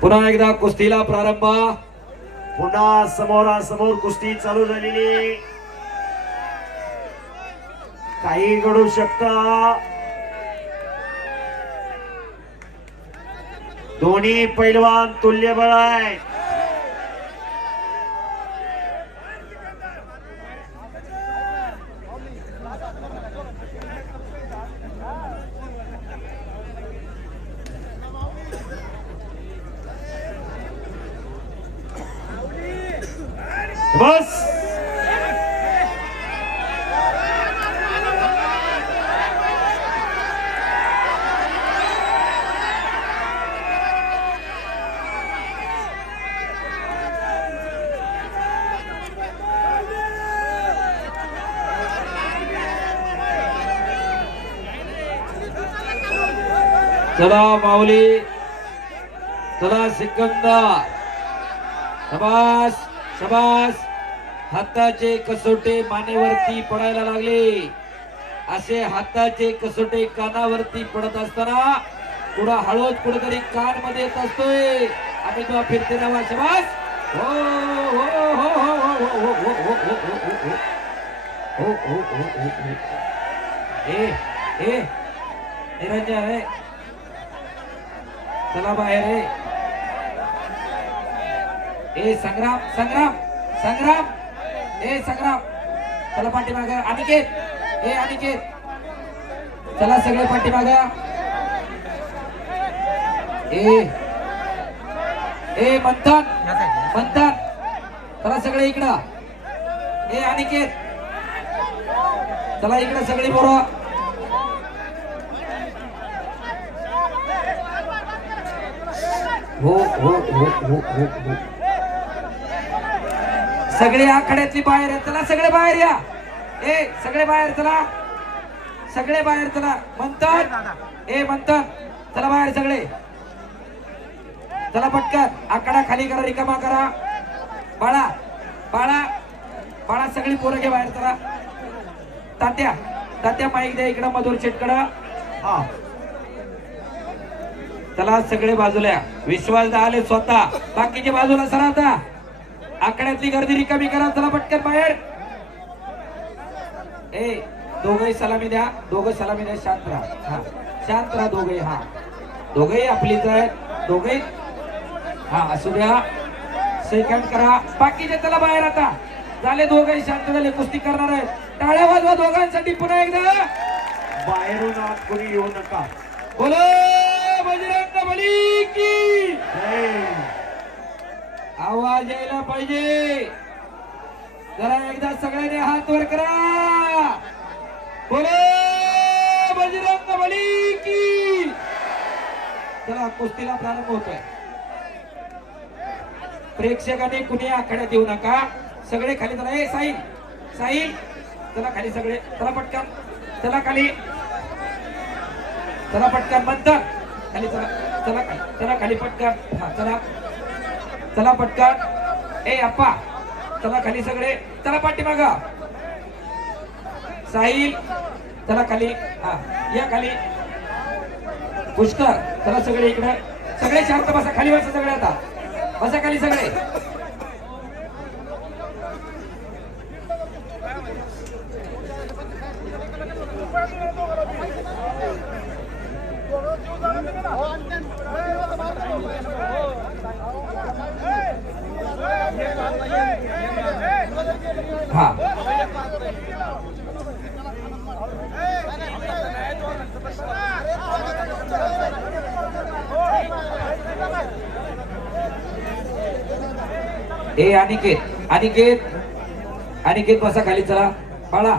पुन्हा एकदा कुस्तीला प्रारंभ. पुन्हा समोरासमोर कुस्ती चालू झालेली. काही घडू शकतं. दोन्ही पैलवान तुल्यबळ आहेत. बस चला माऊली, चला सिकंदर. शबास शबास. हाताचे कसोटे मानेवरती पडायला लागले. असे हाताचे कसोटे कानावरती पडत असताना पुढा हळूच कुठेतरी कान मध्ये येत असतोय. आम्ही तुला फिरते जावा. शबास. हो हो हो हो हो हो हो हो हो हो हो हो. ए निरंजन रे, चला बाहेर रे. ए संग्राम संग्राम संग्राम. ए संग्राम, चला पाठीमाग. अनिकेत, ए अनिकेत, चला सगळे पाठीमाग. ए मंथन मंथन, चला सगळे इकडं. ए अनिकेत, चला इकडं सगळी पोरं. हो हो हो हो हो हो. सगळे आखाड्यातली बाहेर आहे. चला सगळे बाहेर या. ए सगळे बाहेर चला. सगळे बाहेर चला. मंथन, ए मंथन, चला बाहेर सगळे. चला पटकन. आकडा खाली करा, रिकामा करा. बाळा बाळा बाळा, सगळी पोरं घे बाहेर. चला तात्या, तात्या माईक द्या इकडं मधुर शेटकडं. हा, चला सगळे बाजूला. विश्वास आले स्वतः. बाकीचे बाजूला सरा. आता आकड्यातली गर्दी रिकामी करा. चला पटकन बाहेर. ए दोघही सलामी द्या. दोघं सलामी द्या. शांत राहा. हा शांत राहा दोघे. हा दोघेही आपलीच आहेत. दोघे हा असू द्या. सेकंड करा. बाकीचे चला बाहेर. आता झाले दोघेही शांत झाले. कुस्ती करणार आहेत. टाळ्या वाजवा दोघांसाठी पुन्हा एकदा. बाहेरून आत कोणी येऊ नका. बोलो बजरंग बली की जय. आवाज यायला पाहिजे. जरा एकदा सगळ्यांनी हात वर करा. बोलो बजरंग बली की. चला कुस्तीला प्रारंभ होतोय. प्रेक्षकांनी कुणी आखाड्यात येऊ नका. सगळे खाली चला. ए साहिल, साहिल, चला खाली सगळे. चला पटकन. चला खाली. चला पटकन. मंथन खाली चला. चला खाली. चला खाली पटकन. हा चला. चला पटकन. ए अप्पा, चला खाली सगळे. चला पाठीमाग. साहिल, चला खाली. हा या खाली. पुष्कर, चला सगळे इकडे. सगळे शांत बसा. खाली बसा सगळे. आता बसा खाली सगळे. हा ए अनिकेत, अनिकेत, अनिकेत बसा खाली. चला बाळा.